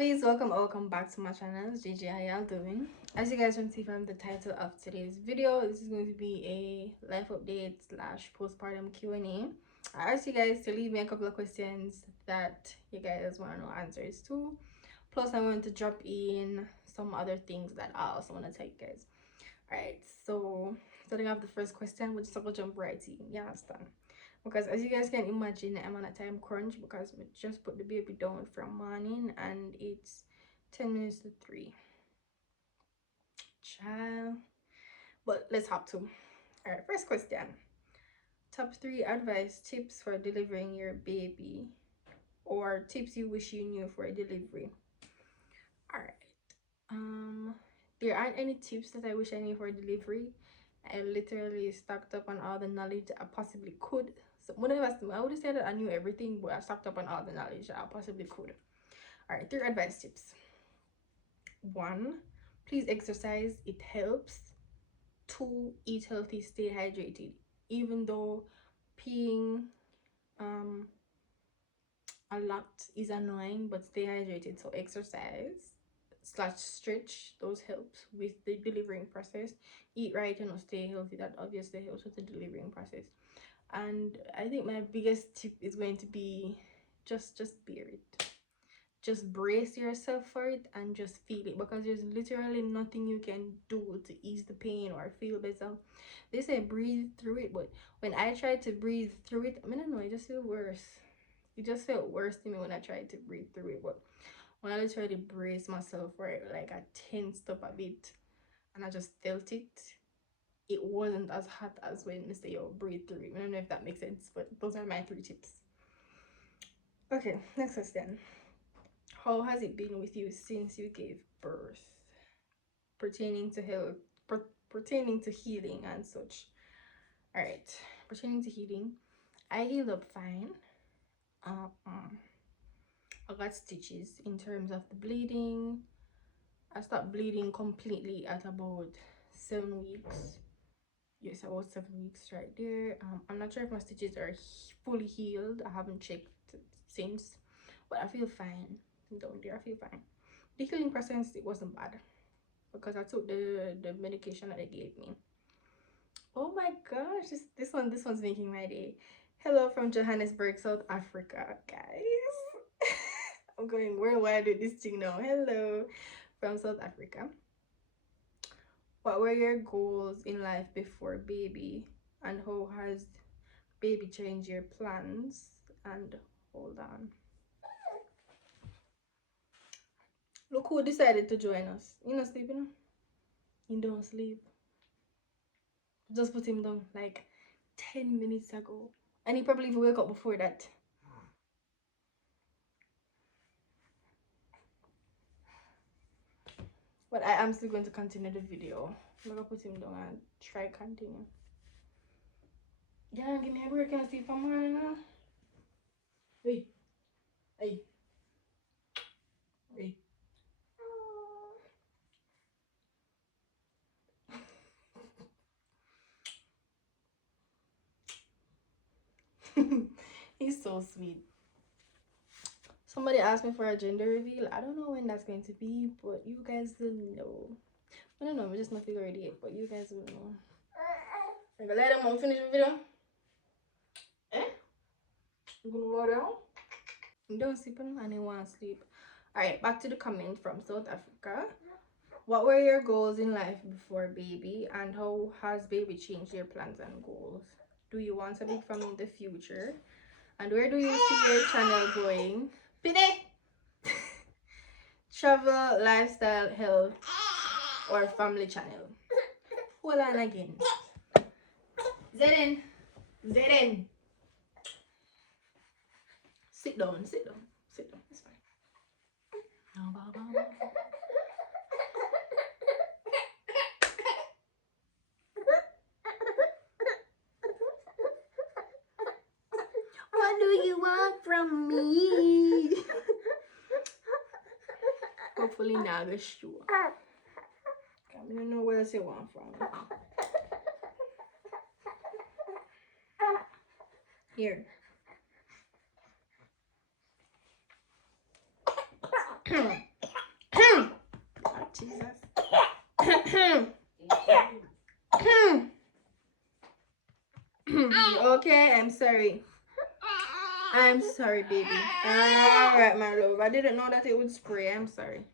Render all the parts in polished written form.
lovies, welcome back to my channel. It's JJ. How y'all doing? As you guys can see from the title of today's video, this is going to be a life update slash postpartum Q&A. I asked you guys to leave me a couple of questions that you guys want to know answers to. Plus, I want to drop in some other things that I also want to tell you guys. Alright, so starting off the first question, we'll just jump right in. You understand? Because as you guys can imagine, I'm on a time crunch because we just put the baby down from morning and it's 10 minutes to 3. Child. But let's hop to. Alright, first question. Top 3 advice tips for delivering your baby, or tips you wish you knew for delivery. Alright. There aren't any tips that I wish I knew for delivery. I literally stocked up on all the knowledge I possibly could. So I would have said that I knew everything, but I stocked up on all the knowledge that I possibly could. Alright, 3 advice tips. 1, please exercise, it helps. 2, eat healthy, stay hydrated. Even though peeing a lot is annoying, but stay hydrated. So exercise / stretch, those helps with the delivering process. Eat right, stay healthy, that obviously helps with the delivering process. And I think my biggest tip is going to be just bear it. Just brace yourself for it and just feel it, because there's literally nothing you can do to ease the pain or feel better. They say breathe through it, but when I tried to breathe through it, I don't know, it just felt worse. It just felt worse to me when I tried to breathe through it. But when I literally braced myself for it, like I tensed up a bit and I just felt it, it wasn't as hot as when Mr. Yo breathe through it. I don't know if that makes sense, but those are my 3 tips. Okay, next question. How has it been with you since you gave birth, pertaining to health, pertaining to healing and such? All right, pertaining to healing, I healed up fine. I got stitches in terms of the bleeding. I stopped bleeding completely at about 7 weeks. Yes, about 7 weeks right there. I'm not sure if my stitches are fully healed. I haven't checked since, but I feel fine down there. I feel fine. The healing process, it wasn't bad because I took the medication that they gave me. Oh my gosh, this one's making my day. Hello from Johannesburg, South Africa, guys. I'm going worldwide with this thing now. Hello from South Africa. What were your goals in life before baby, and how has baby changed your plans? And hold on. Look who decided to join us. You not sleeping? He don't sleep. Just put him down like 10 minutes ago. And he probably even woke up before that. But I am still going to continue the video. I'm gonna put him down and try continue. Yeah, give me a break and see if I'm on now. Hey. Hey. Hey. He's so sweet. Somebody asked me for a gender reveal. I don't know when that's going to be, but you guys will know. I don't know, I'm just not figure it yet, but you guys will know. I'm gonna let them finish the video. Eh? You gonna lie down? You don't sleep and you want to sleep. Alright, back to the comment from South Africa. What were your goals in life before baby, and how has baby changed your plans and goals? Do you want a big family in the future? And where do you see your channel going? Pide! Travel, lifestyle, health, or family channel? Hold on again. Zeden. Sit down. It's fine. What do you want from me? Hopefully now the shoe. I don't know where else you want from. Here. Jesus. Okay, I'm sorry. I'm sorry, baby. Alright, my love. I didn't know that it would spray. I'm sorry.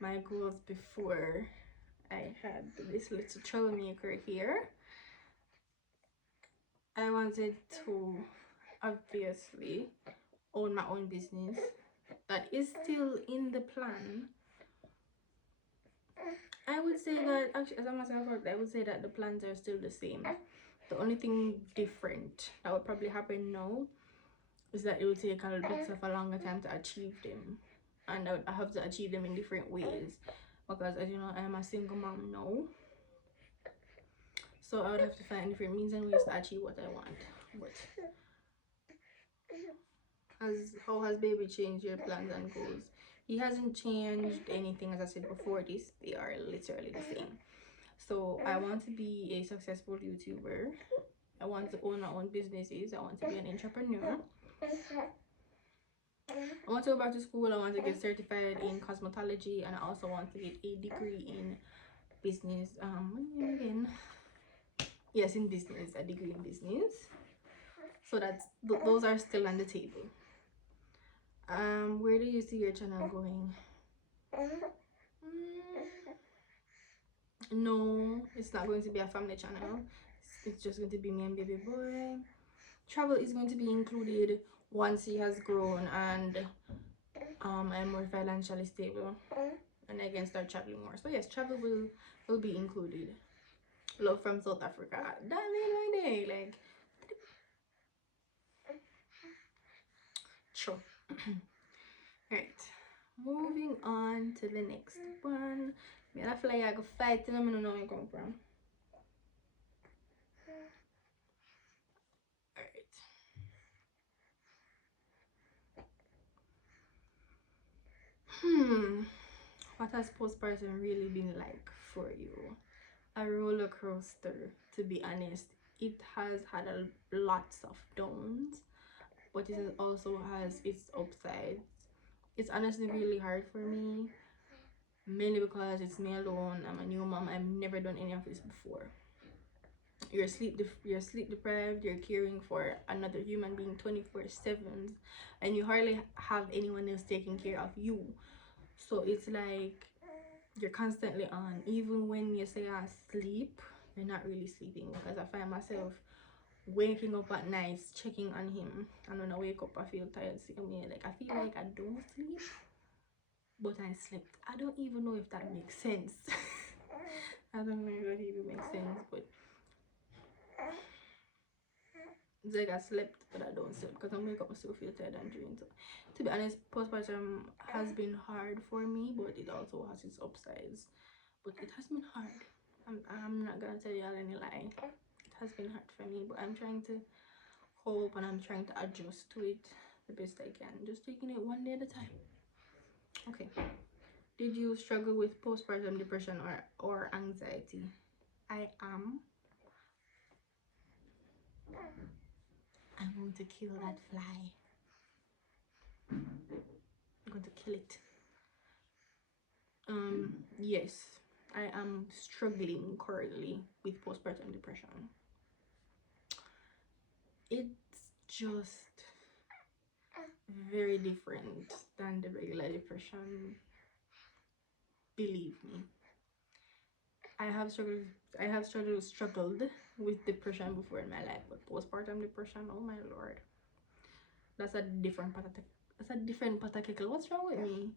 My goals before I had this little troublemaker here. I wanted to obviously own my own business. That is still in the plan. I would say that actually, as a matter of fact, I would say that the plans are still the same. The only thing different that would probably happen now is that it will take a little bit of a longer time to achieve them, and I have to achieve them in different ways because, as you know, I am a single mom now, so I would have to find different means and ways to achieve what I want. But how has baby changed your plans and goals? He hasn't changed anything. As I said before this, they are literally the same. So I want to be a successful YouTuber. I want to own my own businesses. I want to be an entrepreneur. I want to go back to school. I want to get certified in cosmetology, and I also want to get a degree in business. Again? Yes, in business, a degree in business. So that's those are still on the table. Where do you see your channel going? No, it's not going to be a family channel. It's just going to be me and baby boy. Travel is going to be included once he has grown and I'm more financially stable and I can start traveling more. So yes, travel will be included. Love from South Africa. That made my day. Like, sure. Right. Moving on to the next one. I feel like I go fight and I don't know where I'm coming from. Alright. What has postpartum really been like for you? A roller coaster, to be honest. It has had lots of downs, but it also has its upsides. It's honestly really hard for me, mainly because it's me alone. I'm a new mom. I've never done any of this before. You're sleep deprived. You're caring for another human being 24/7, and you hardly have anyone else taking care of you. So it's like you're constantly on. Even when you say I sleep, you're not really sleeping, because I find myself waking up at night checking on him, and when I wake up I feel tired. So like I feel like I don't sleep, but I slept. I don't even know if that makes sense. I don't know if that even makes sense, but it's like I slept but I don't sleep, because I wake up I still feel tired and drained. So to be honest, postpartum has been hard for me, but it also has its upsides. But it has been hard. I'm not gonna tell y'all any lie. It has been hard for me, but I'm trying to cope and I'm trying to adjust to it the best I can. Just taking it one day at a time. Okay. Did you struggle with postpartum depression or anxiety? I am. I'm going to kill that fly. I'm going to kill it. Yes, I am struggling currently with postpartum depression. It's just very different than the regular depression. Believe me. I have struggled with depression before in my life, but postpartum depression, oh my lord. That's a different particle. What's wrong with me?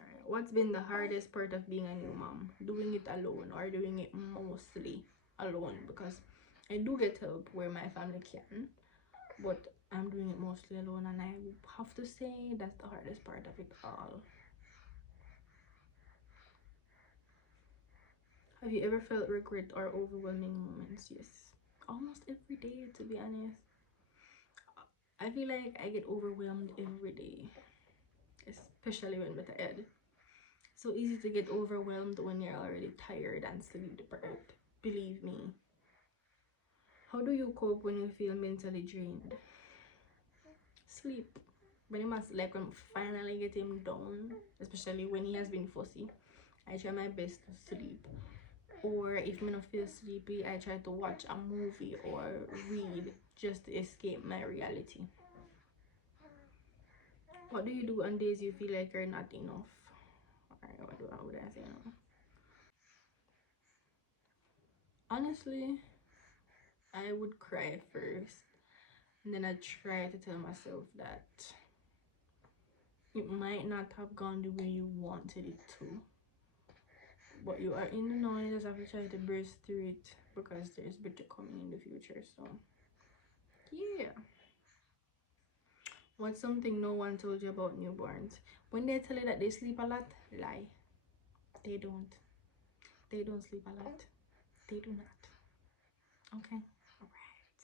Alright, what's been the hardest part of being a new mom? Doing it alone or doing it mostly alone? Because I do get help where my family can, but I'm doing it mostly alone, and I have to say that's the hardest part of it all. Have you ever felt regret or overwhelming moments? Yes, almost every day, to be honest. I feel like I get overwhelmed every day, especially when we're tired. So easy to get overwhelmed when you're already tired and sleep deprived. Believe me. How do you cope when you feel mentally drained? Sleep. When you must, like, when finally get him down, especially when he has been fussy, I try my best to sleep. Or if I don't feel sleepy, I try to watch a movie or read just to escape my reality. What do you do on days you feel like you're not enough? Alright, what would I say now? Honestly, I would cry first, and then I try to tell myself that it might not have gone the way you wanted it to, but you are in the know. You just have to try to burst through it because there's better coming in the future. So yeah. What's something no one told you about newborns? When they tell you that they sleep a lot, lie. They don't. They don't sleep a lot. They do not. Okay. Alright.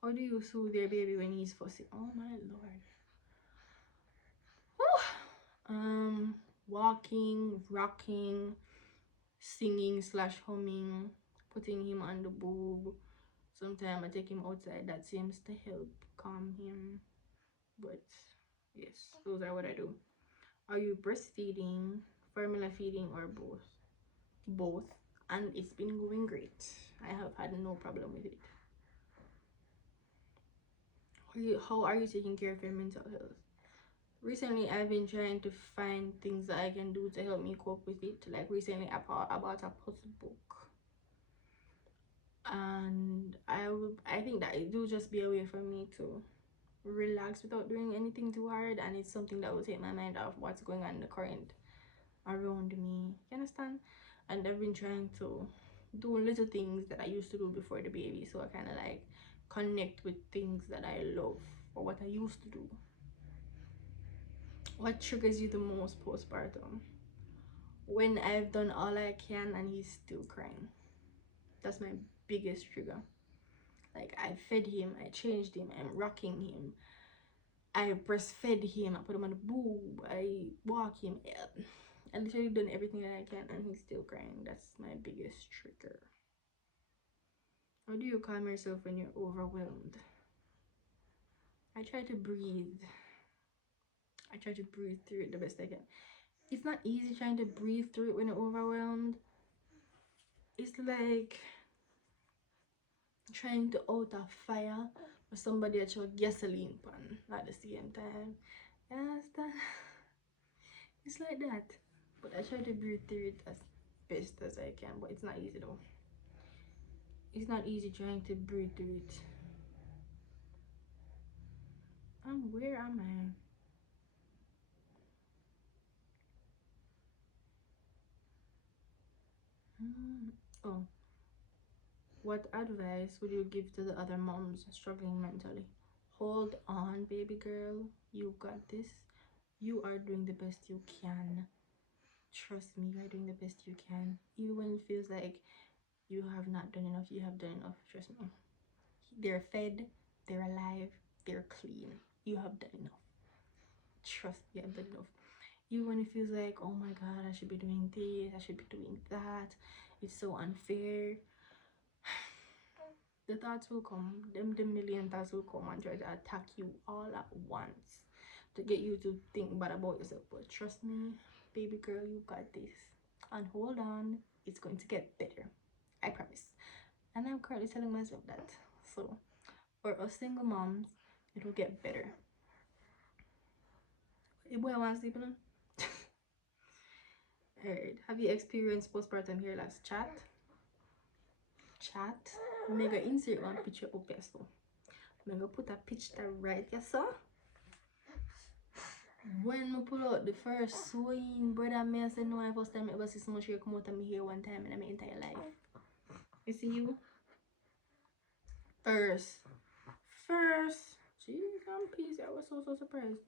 How do you soothe your baby when he's fussy? Oh my lord. Whew. Walking, rocking, singing slash humming, putting him on the boob. Sometimes I take him outside. That seems to help calm him. But yes, those are what I do. Are you breastfeeding, formula feeding, or both? Both. And it's been going great. I have had no problem with it. How are you taking care of your mental health? Recently, I've been trying to find things that I can do to help me cope with it. Like recently, I bought a puzzle book, and I think that it will just be a way for me to relax without doing anything too hard, and it's something that will take my mind off what's going on in the current around me. You understand? And I've been trying to do little things that I used to do before the baby, so I kind of like connect with things that I love or what I used to do. What triggers you the most postpartum? When I've done all I can and he's still crying. That's my biggest trigger. Like, I fed him, I changed him, I'm rocking him, I breastfed him, I put him on the boob, I walk him. I literally done everything that I can and he's still crying. That's my biggest trigger. How do you calm yourself when you're overwhelmed? I try to breathe. I try to breathe through it the best I can. It's not easy trying to breathe through it when you're overwhelmed. It's like trying to out a fire for somebody at your gasoline pan at the same time. You understand? It's like that. But I try to breathe through it as best as I can, but it's not easy though. It's not easy trying to breathe through it. Where am I? Oh, what advice would you give to the other moms struggling mentally? Hold on, baby girl. You got this. You are doing the best you can. Trust me, you are doing the best you can. Even when it feels like you have not done enough, you have done enough. Trust me. They're fed, they're alive, they're clean. You have done enough. Trust me, you have done enough. Even when it feels like, oh my god, I should be doing this, I should be doing that, it's so unfair. The thoughts will come, the million thoughts will come and try to attack you all at once to get you to think bad about yourself. But trust me, baby girl, you got this. And hold on, it's going to get better. I promise. And I'm currently telling myself that. So, for us single moms, it will get better. Hey boy, I want to sleep on. Alright, have you experienced postpartum hair loss? Chat? Mega insert one picture up here, so I'm gonna put a picture right here, so when I pull out the first sewing, brother, I say no, I first time I ever see so much hair come out of my hair one time in my entire life. You see you? First. Jeez, I'm peace. I was so surprised.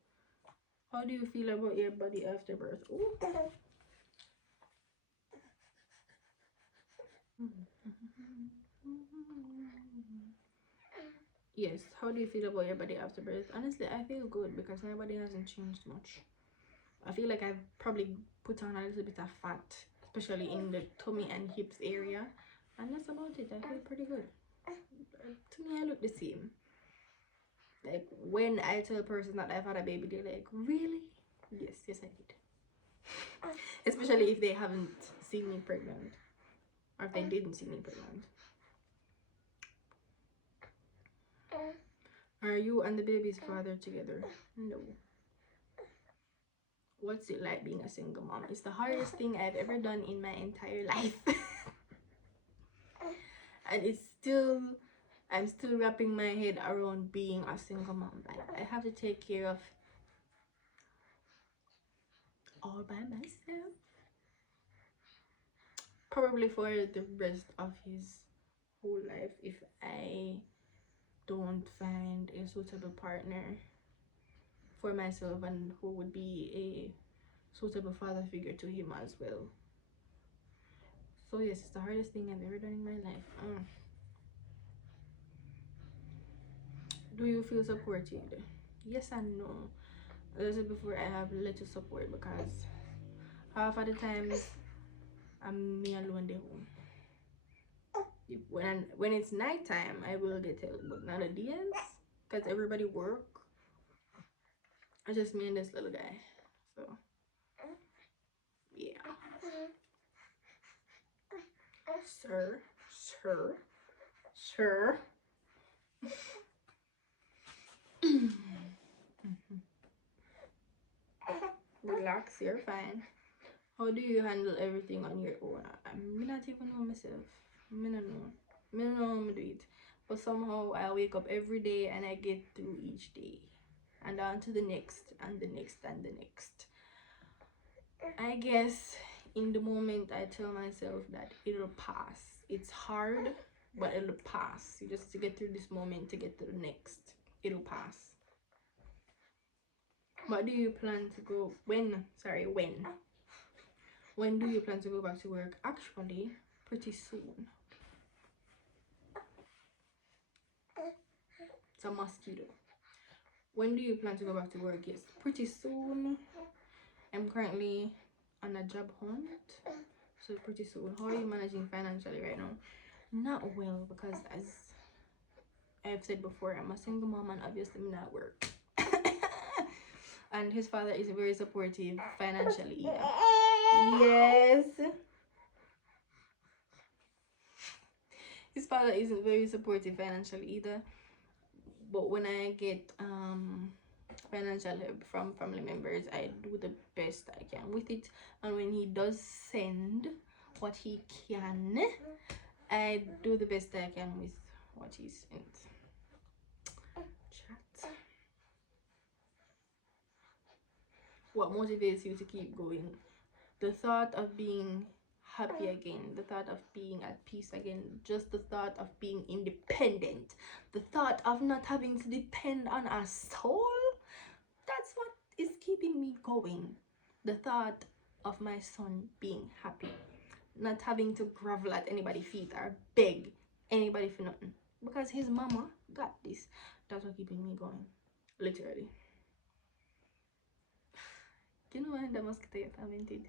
How do you feel about your body after birth? Ooh. Yes, how do you feel about your body after birth? Honestly, I feel good because my body hasn't changed much. I feel like I've probably put on a little bit of fat, especially in the tummy and hips area, and that's about it. I feel pretty good. To me, I look the same. Like when I tell a person that I've had a baby, they're like, really? Yes, yes, I did. Especially if they haven't seen me pregnant, or if they didn't see me pregnant. Are you and the baby's father together? No. What's it like being a single mom? It's the hardest thing I've ever done in my entire life. And I'm still wrapping my head around being a single mom. Like, I have to take care of all by myself. Probably for the rest of his whole life if I don't find a suitable partner for myself and who would be a suitable father figure to him as well. So yes, it's the hardest thing I've ever done in my life. Do you feel supported? Yes and no. As I said before, I have little support because half of the times I'm me alone at home. When it's nighttime, I will get help, but not the days because everybody work. I just me and this little guy. So yeah. Sir, sir, sir. Relax, you're fine. How do you handle everything on your own? I not even know myself. I don't know. I don't know how to do it. But somehow I wake up every day and I get through each day. And on to the next and the next and the next. I guess in the moment I tell myself that it'll pass. It's hard, but it'll pass. You just have to get through this moment to get to the next. It'll pass. But do you plan to go when do you plan to go back to work? Actually, pretty soon. It's a mosquito. When do you plan to go back to work? Yes, pretty soon. I'm currently on a job hunt, so pretty soon. How are you managing financially right now? Not well, because as I've said before, I'm a single mom and obviously I'm not work. And his father is very supportive financially either. Yes. His father isn't very supportive financially either. But when I get financial help from family members, I do the best I can with it. And when he does send what he can, I do the best I can with what he sent. Chat. What motivates you to keep going? The thought of being happy again, the thought of being at peace again, just the thought of being independent, the thought of not having to depend on a soul. That's what is keeping me going. The thought of my son being happy, not having to grovel at anybody's feet or beg anybody for nothing, because his mama got this. That's what keeping me going, literally. You know when the mosquito is fermented?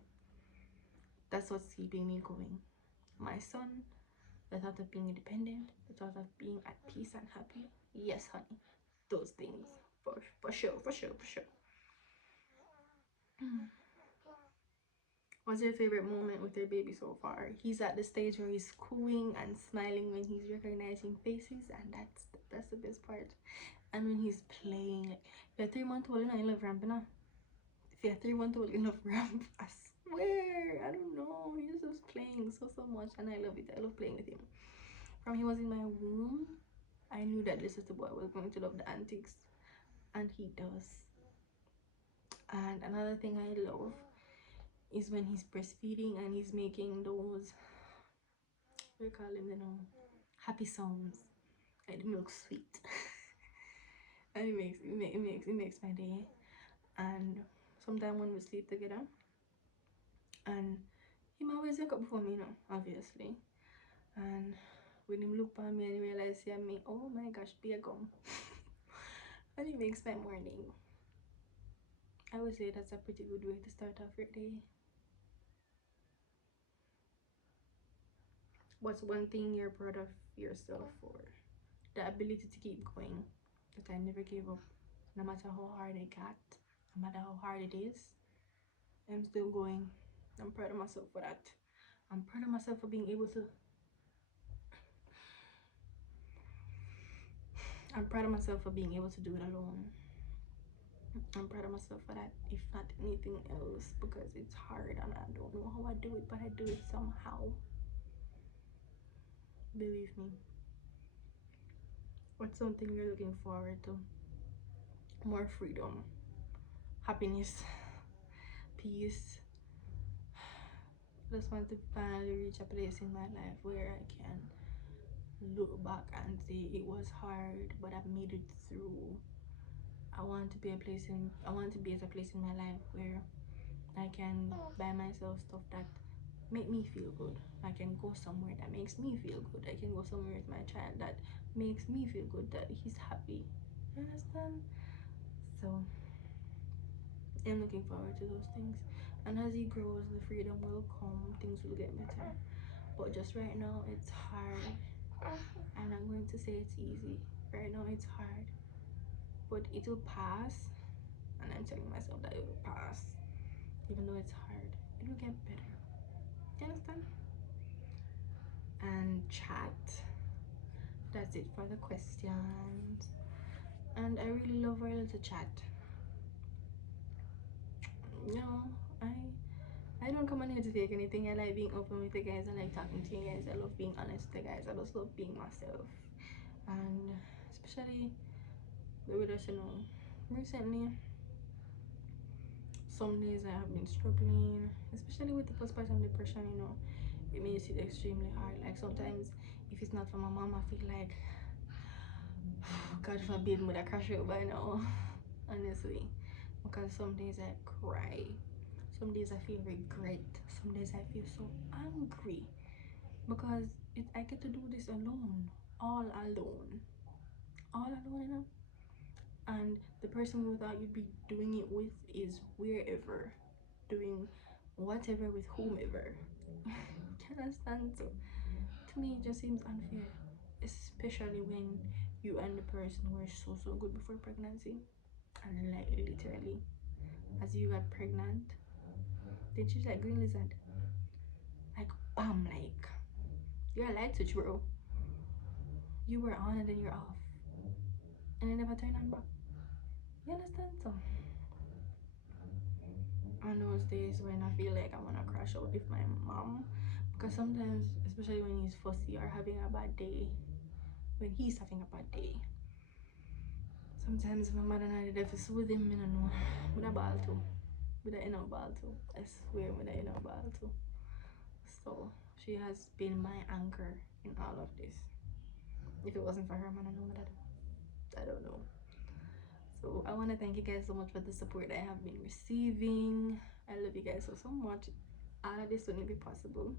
That's what's keeping me going. My son, the thought of being independent, the thought of being at peace and happy. Yes, honey, those things for sure, for sure, for sure. What's your favorite moment with your baby so far? He's at the stage where he's cooing and smiling when he's recognizing faces, and that's the best part. And when he's playing, like, if you're 3 months old, you know, you love ramp, you know? If you're 3 months old, you love ramp. I swear, I don't know. He's just playing so much, and I love it. I love playing with him. From he was in my womb, I knew that this little boy was going to love the antics, and he does. And another thing I love is when he's breastfeeding and he's making those, we call them, you know, happy sounds, and it looks sweet. And it makes my day. And sometimes when we sleep together, and him always wake up before me, you know, obviously. And when him look at me and realize see me, oh my gosh, be a gum. And it makes my morning. I would say that's a pretty good way to start off your day. What's one thing you're proud of yourself for? The ability to keep going. That I never gave up. No matter how hard it got, no matter how hard it is, I'm still going. I'm proud of myself for that. I'm proud of myself for being able to. I'm proud of myself for being able to do it alone. I'm proud of myself for that, if not anything else, because it's hard and I don't know how I do it, but I do it somehow. Believe me. What's something you're looking forward to? More freedom, happiness, peace. I just want to finally reach a place in my life where I can look back and say it was hard, but I've made it through. I want to be at a place in my life where I can buy myself stuff that make me feel good. I can go somewhere that makes me feel good. I can go somewhere with my child that makes me feel good, that he's happy. You understand? So I'm looking forward to those things. And as he grows, the freedom will come, things will get better. But just right now, it's hard. And I'm going to say it's easy. Right now, it's hard. But it will pass. And I'm telling myself that it will pass. Even though it's hard, it will get better. Do you understand? And chat. That's it for the questions. And I really love our little chat. You know, I don't come on here to take anything. I like being open with the guys. I like talking to you guys. I love being honest with the guys. I just love being myself. And especially with us, you know, recently, some days I have been struggling, especially with the postpartum depression, you know. It makes it extremely hard. Like sometimes, if it's not for my mom, I feel like, God forbid, would I crash out by now, honestly. Because some days I cry. Some days I feel regret. Some days I feel so angry because I get to do this alone, all alone, you know. And the person you thought you'd be doing it with is wherever, doing whatever with whomever. Can I understand? So to me, it just seems unfair, especially when you and the person were so good before pregnancy, and like literally, as you got pregnant, then she's like green lizard, like bam, like you're a light switch, bro. You were on and then you're off, and you never turn on back. You understand? So on those days when I feel like I wanna crash out with my mom, because sometimes, especially when he's fussy or having a bad day, when he's having a bad day, sometimes my mother and I did soothe him, I don't know, with a ball too, with a inner ball too. I swear, with a inner ball too. So she has been my anchor in all of this. If it wasn't for her, man, I know what I don't know. So I want to thank you guys so much for the support I have been receiving. I love you guys so much. All of this wouldn't be possible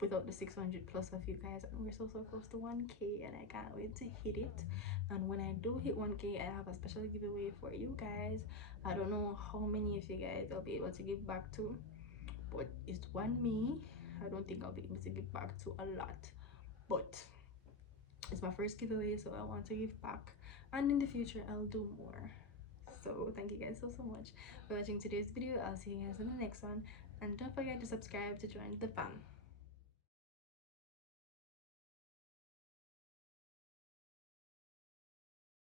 without the 600 plus of you guys, and we're so close to 1k, and I can't wait to hit it. And when I do hit 1k, I have a special giveaway for you guys. I don't know how many of you guys I'll be able to give back to, but it's one me. I don't think I'll be able to give back to a lot, but it's my first giveaway, so I want to give back, and in the future I'll do more. So thank you guys so much for watching today's video. I'll see you guys in the next one, and don't forget to subscribe to join the fun.